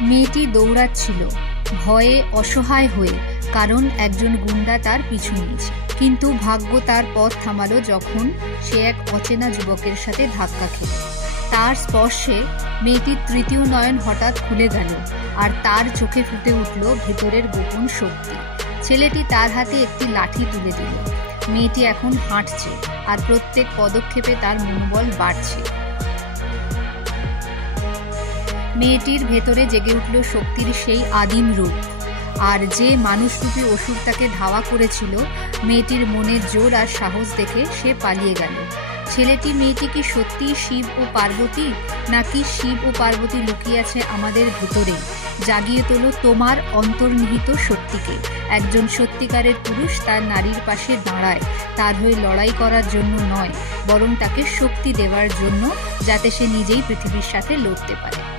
মেয়েটি দৌড়াচ্ছিল ভয়ে অসহায় হয়ে, কারণ একজন গুন্ডা তার পিছু নিয়েছে। কিন্তু ভাগ্য তার পথ থামালো যখন সে এক অচেনা যুবকের সাথে ধাক্কা খেল। তার স্পর্শে মেয়েটির তৃতীয় নয়ন হঠাৎ খুলে গেল, আর তার চোখে ফুটে উঠল ভেতরের গোপন শক্তি। ছেলেটি তার হাতে একটি লাঠি তুলে দিল। মেয়েটি এখন হাঁটছে, আর প্রত্যেক পদক্ষেপে তার মনোবল বাড়ছে। মেয়েটির ভেতরে জেগে উঠল শক্তির সেই আদিম রূপ, আর যে মানুষরূপী অসুর তাকে ধাওয়া করেছিল, মেয়েটির মনের জোর আর সাহস দেখে সে পালিয়ে গেল। ছেলেটি মেয়েটি কি সত্যিই শিব ও পার্বতী, নাকি শিব ও পার্বতী লুকিয়ে আছে আমাদের ভেতরেই? জাগিয়ে তোলো তোমার অন্তর্নিহিত শক্তিকে। একজন সত্যিকারের পুরুষ তার নারীর পাশে দাঁড়ায়, তার হয়ে লড়াই করার জন্য নয়, বরং তাকে শক্তি দেওয়ার জন্য, যাতে সে নিজেই পৃথিবীর সাথে লড়তে পারে।